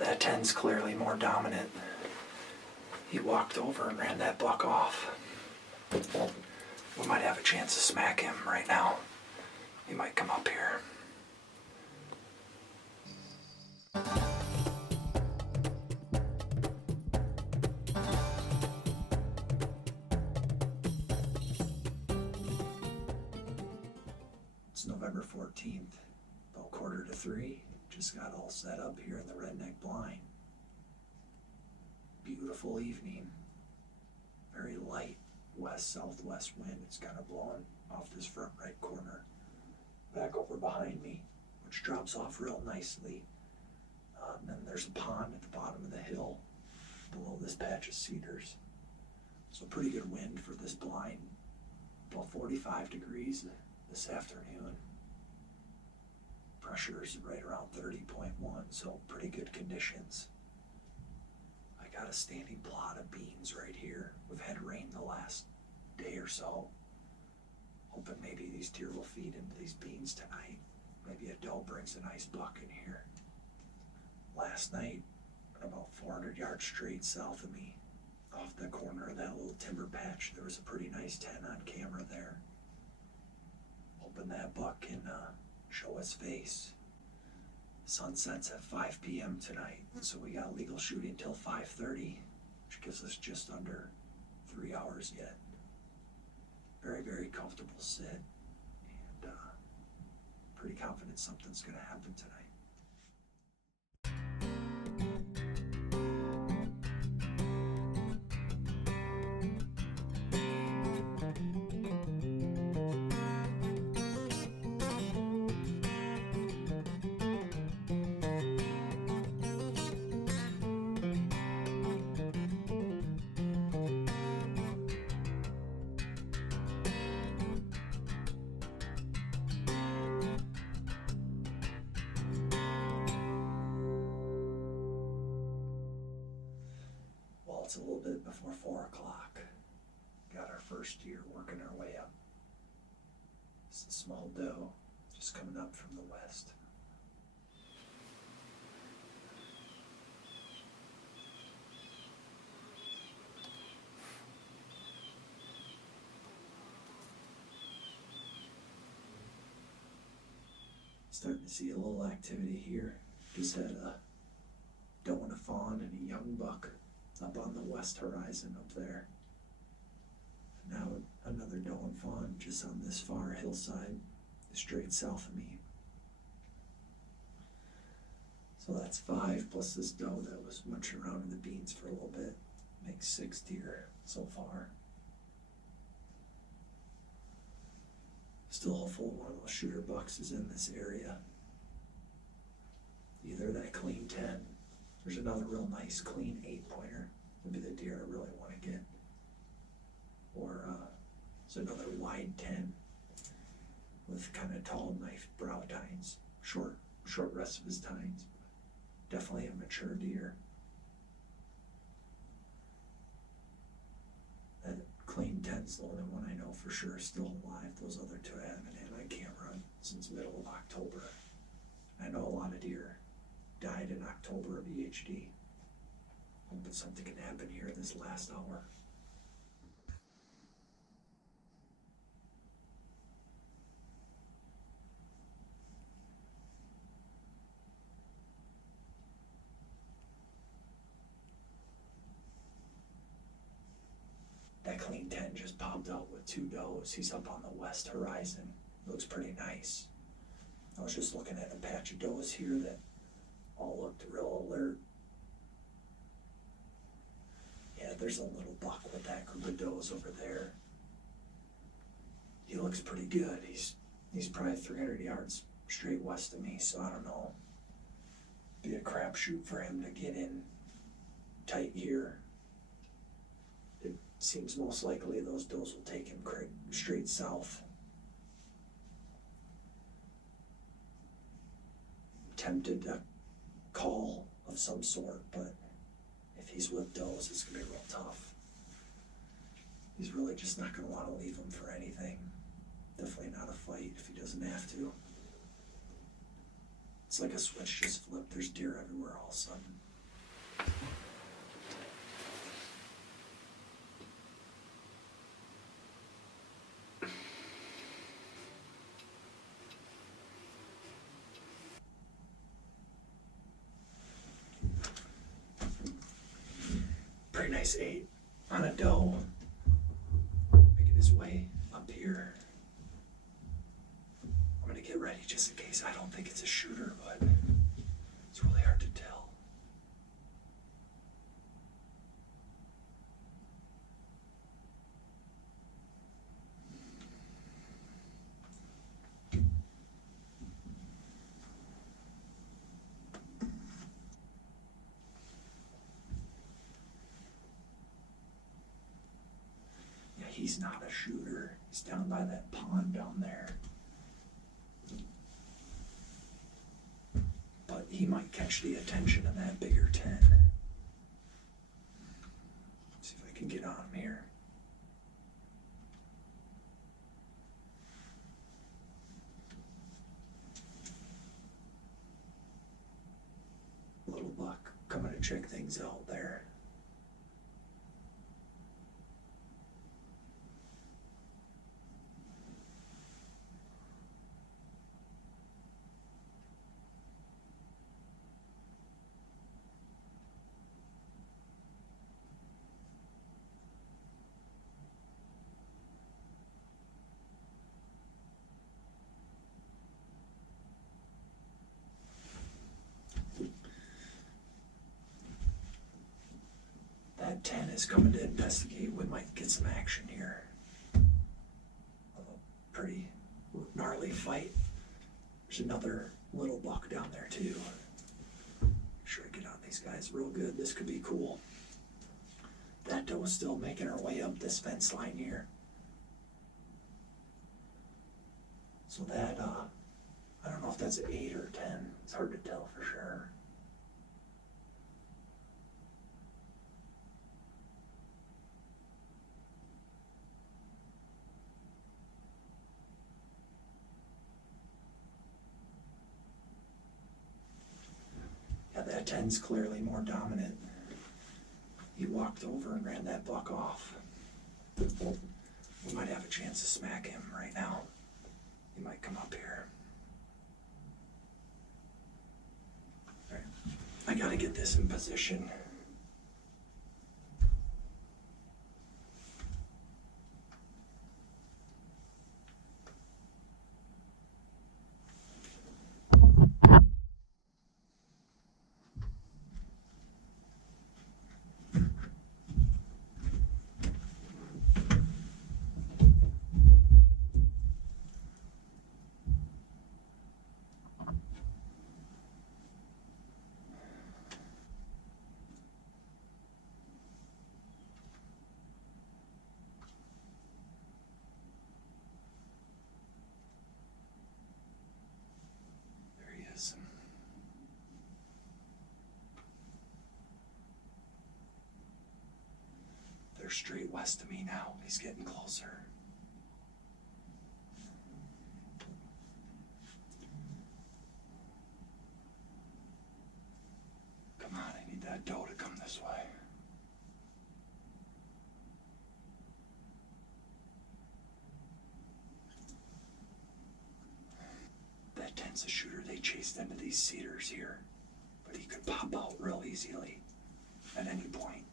that 10's clearly more dominant. He walked over and ran that buck off. We might have a chance to smack him right now. He might come up here. It's November 14th, about 2:45. Just got all set up here in the redneck blind. Beautiful evening. Very light west-southwest wind. It's kind of blowing off this front right corner. Back over behind me, which drops off real nicely. And then there's a pond at the bottom of the hill below this patch of cedars. So pretty good wind for this blind. About 45 degrees this afternoon. Pressure's right around 30.1, so pretty good conditions. I got a standing plot of beans right here. We've had rain the last day or so. Hoping maybe these deer will feed into these beans tonight. Maybe a doe brings a nice buck in here. Last night, about 400 yards straight south of me, off the corner of that little timber patch, there was a pretty nice 10 on camera there. Hoping that buck can show his face. Sun sets at 5 p.m. tonight, so we got legal shooting till 5:30, which gives us just under 3 hours yet. Very, very comfortable sit, and pretty confident something's going to happen tonight. It's a little bit before 4 o'clock. Got our first deer working our way up. It's a small doe just coming up from the west. Starting to see a little activity here. Just had a doe and a fawn and a young buck up on the west horizon up there. Now another doe and fawn just on this far hillside, straight south of me. So that's 5 plus this doe that was munching around in the beans for a little bit. Makes 6 deer so far. Still hopeful one of those shooter bucks is in this area. Either that clean 10. There's another real nice clean 8-pointer. Would be the deer I really want to get. Or there's another wide 10 with kind of tall knifed brow tines. Short rest of his tines. Definitely a mature deer. That clean 10's the only one I know for sure is still alive. Those other 2 I haven't had on camera since middle of October. I know a lot of deer died in October of EHD. Hoping something can happen here this last hour. That clean 10 just popped out with 2 does. He's up on the west horizon. Looks pretty nice. I was just looking at a patch of does here that all looked real alert. Yeah, there's a little buck with that group of does over there. He looks pretty good. He's probably 300 yards straight west of me, so I don't know. Be a crapshoot for him to get in tight here. It seems most likely those does will take him straight south. Tempted to call of some sort, but if he's with does, it's gonna be real tough. He's really just not gonna want to leave him for anything. Definitely not a fight if he doesn't have to. It's like a switch just flipped. There's deer everywhere all of a sudden. Pretty nice 8 on a doe. Making his way up here. I'm gonna get ready just in case. I don't think it's a shooter, but it's really hard to tell. Yeah, he's not a shooter. He's down by that pond down there. But he might catch the attention of that bigger 10. See if I can get on him here. Little buck coming to check things out there. That 10 is coming to investigate. We might get some action here. A pretty gnarly fight. There's another little buck down there too. Make sure I get on these guys real good. This could be cool. That doe is still making her way up this fence line here. So that, I don't know if that's an 8 or 10. It's hard to tell for sure. Yeah, that 10's clearly more dominant. He walked over and ran that buck off. We might have a chance to smack him right now. He might come up here. All right. I gotta get this in position. They're straight west of me now. He's getting closer. Come on, I need that doe to come this way. That 10's a shooter. They chased into these cedars here, but he could pop out real easily at any point.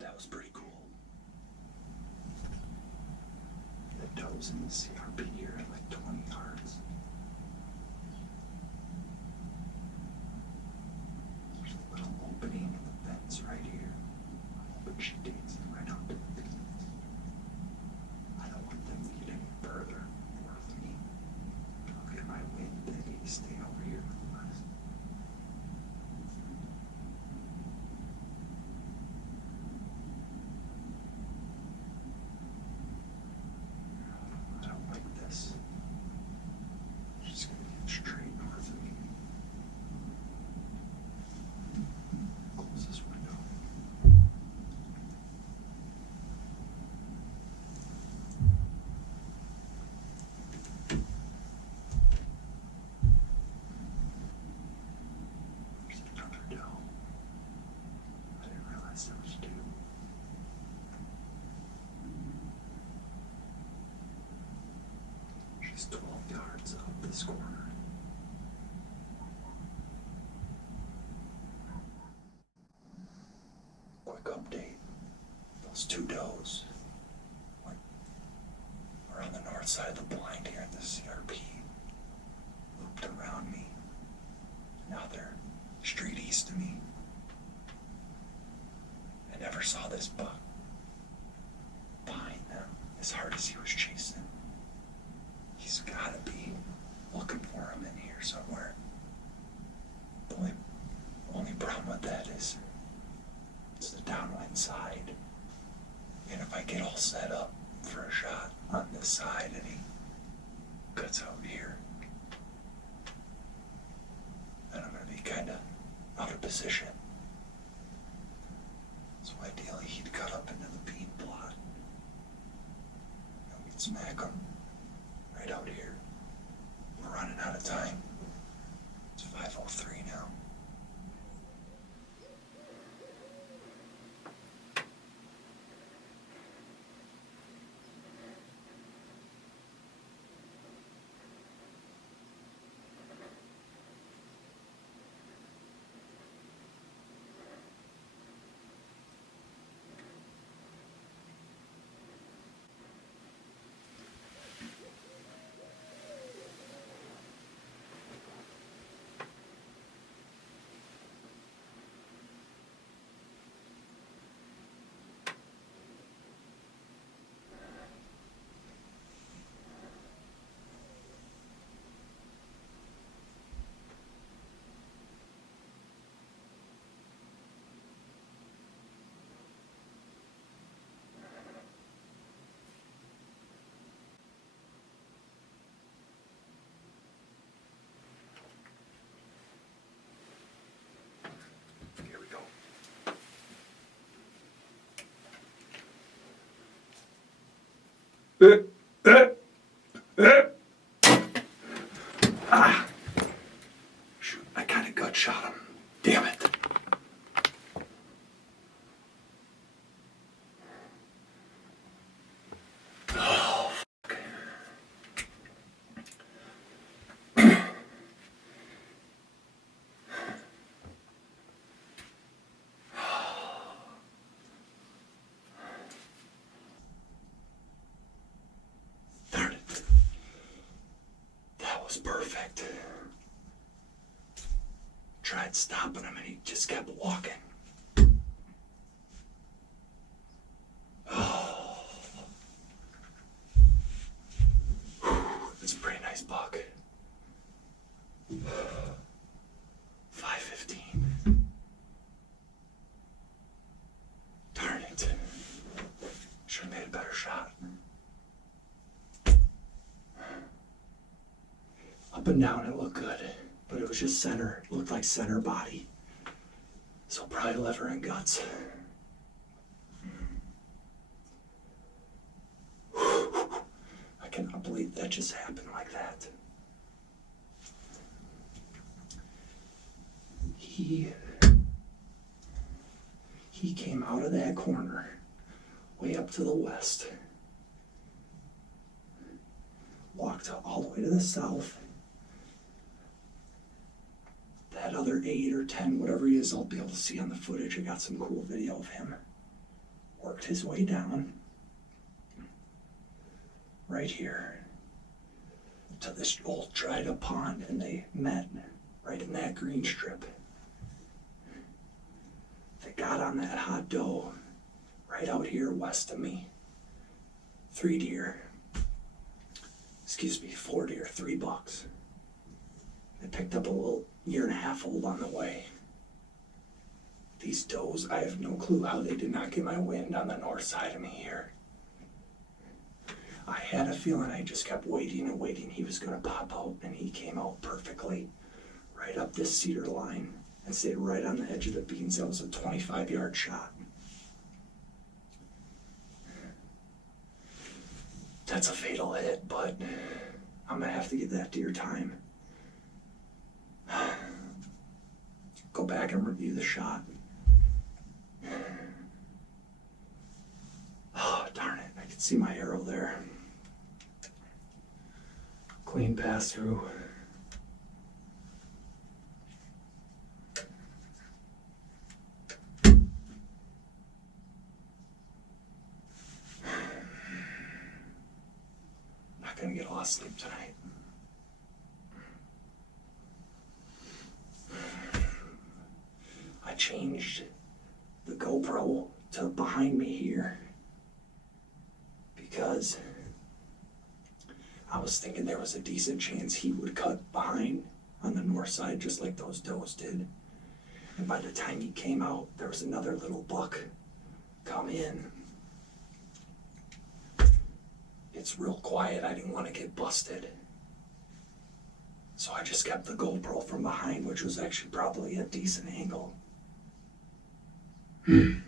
That was pretty cool. The doe's in the CRP here at like 20 yards. There's a little opening in the fence right here. I'm hoping she takes it right out to the fence. I don't want them to get any further north of me. Look at my wind. They need to stay over here for the rest. I don't like this. least 12 yards up this corner. Quick update. Those two does were on the north side of the blind here in the CRP. Looped around me. Now they're straight east of me. I never saw this buck behind them as hard as he was chasing. He's gotta be looking for him in here somewhere. The only problem with that is it's the downwind side. And if I get all set up for a shot on this side and he cuts out here, then I'm gonna be kinda out of position. So ideally he'd cut up into the bean plot. And we'd smack him right out here. We're running out of time. It's 5:03 now. Here we go. Shoot, I kind of gut shot him. Damn it. Oh, fuck. Darn it. That was perfect. Tried stopping him and he just kept walking. Oh. That's a pretty nice buck. 5:15. Darn it. Should have made a better shot. Up and down it looked good, but it was just center. It looked like center body. So probably liver and guts. I cannot believe that just happened like that. He came out of that corner way up to the west, walked all the way to the south. That other 8 or 10, whatever he is, I'll be able to see on the footage. I got some cool video of him. Worked his way down right here to this old dried up pond, and they met right in that green strip. They got on that hot doe right out here west of me. 4 deer, 3 bucks. They picked up a little 1.5-year-old on the way. These does, I have no clue how they did not get my wind on the north side of me here. I had a feeling I just kept waiting and waiting. He was gonna pop out, and he came out perfectly right up this cedar line and stayed right on the edge of the beans. That was a 25-yard shot. That's a fatal hit, but I'm gonna have to give that deer time. Go back and review the shot. Oh, darn it. I could see my arrow there. Clean pass through. Not gonna get a lot of sleep tonight. I changed the GoPro to behind me here because I was thinking there was a decent chance he would cut behind on the north side just like those does did. And by the time he came out, there was another little buck come in. It's real quiet. I didn't want to get busted. So I just kept the GoPro from behind, which was actually probably a decent angle. I'll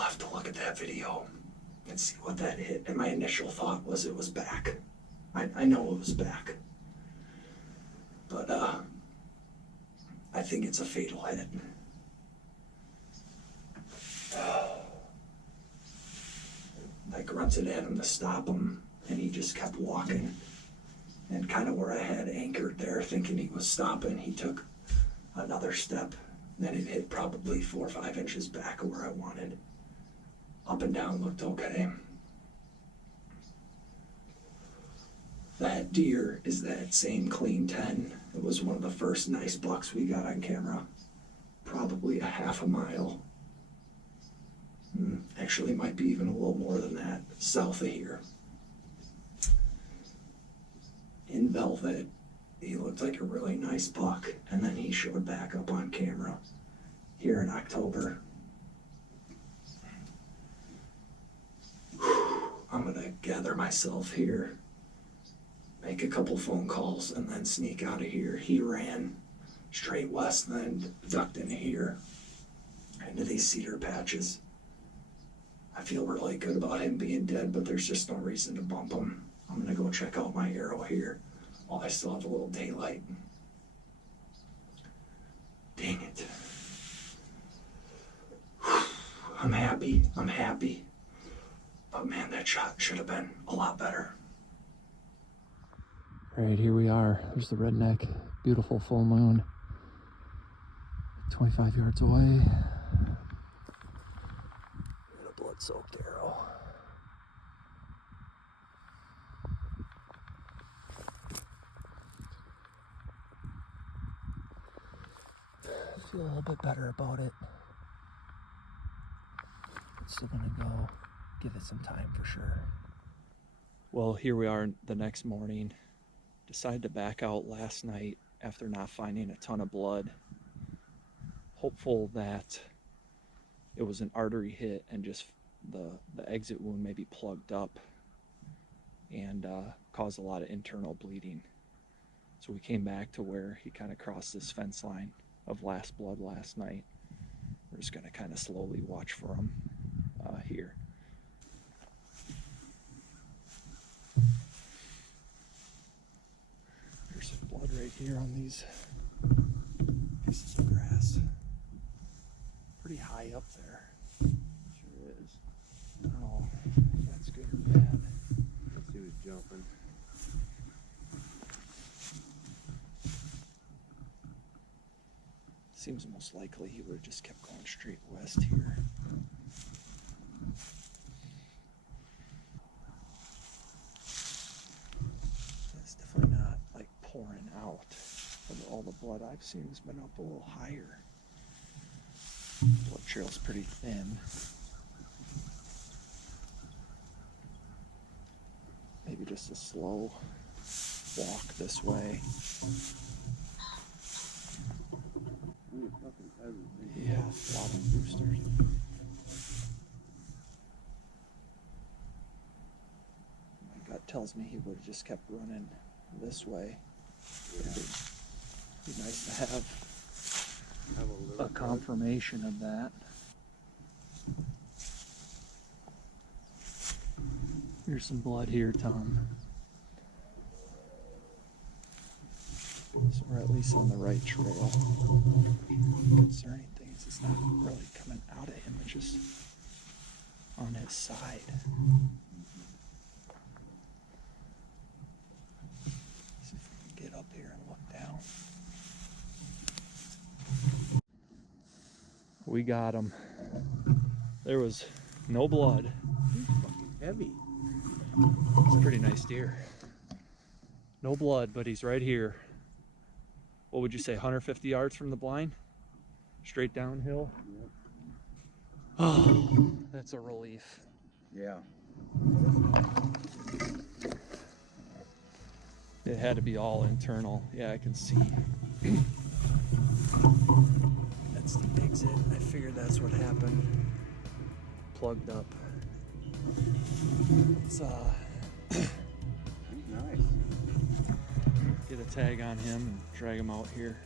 have to look at that video and see what that hit. And my initial thought was it was back. I know it was back. But I think it's a fatal hit. I grunted at him to stop him, and he just kept walking. And kind of where I had anchored there, thinking he was stopping, he took another step. Then it hit probably 4 or 5 inches back of where I wanted. Up and down looked okay. That deer is that same clean 10. It was one of the first nice bucks we got on camera. Probably a half a mile. Actually, might be even a little more than that, south of here. In velvet, he looked like a really nice buck, and then he showed back up on camera here in October. I'm gonna gather myself here, make a couple phone calls, and then sneak out of here. He ran straight west, then ducked in here, into these cedar patches. I feel really good about him being dead, but there's just no reason to bump him. I'm gonna go check out my arrow here while I still have a little daylight. Dang it. I'm happy. But man, that shot should have been a lot better. All right, here we are. There's the redneck. Beautiful full moon. 25 yards away. And a blood-soaked arrow. I feel a little bit better about it. Still gonna go give it some time for sure. Well, here we are the next morning. Decided to back out last night after not finding a ton of blood. Hopeful that it was an artery hit and just the exit wound maybe plugged up and caused a lot of internal bleeding. So we came back to where he kind of crossed this fence line of last blood last night. We're just gonna kind of slowly watch for him here. There's some blood right here on these pieces of grass. Pretty high up there. Sure is. I don't know if that's good or bad. Let's see who's jumping. Seems most likely he would have just kept going straight west here. It's definitely not like pouring out. But all the blood I've seen has been up a little higher. Blood trail's pretty thin. Maybe just a slow walk this way. Yeah, a lot of boosters. My gut tells me he would have just kept running this way. Yeah. It'd be nice to have a a confirmation of that. Here's some blood here, Tom. So we're at least on the right trail. Concerning things, it's not really coming out of him, it's just on his side. up here and look down. We got him. There was no blood. He's fucking heavy. It's a pretty nice deer. No blood, but he's right here. What would you say, 150 yards from the blind? Straight downhill? Yep. Oh, that's a relief. Yeah. It had to be all internal. Yeah, I can see. That's the exit. I figured that's what happened. Plugged up. Let's He's nice. get a tag on him and drag him out here.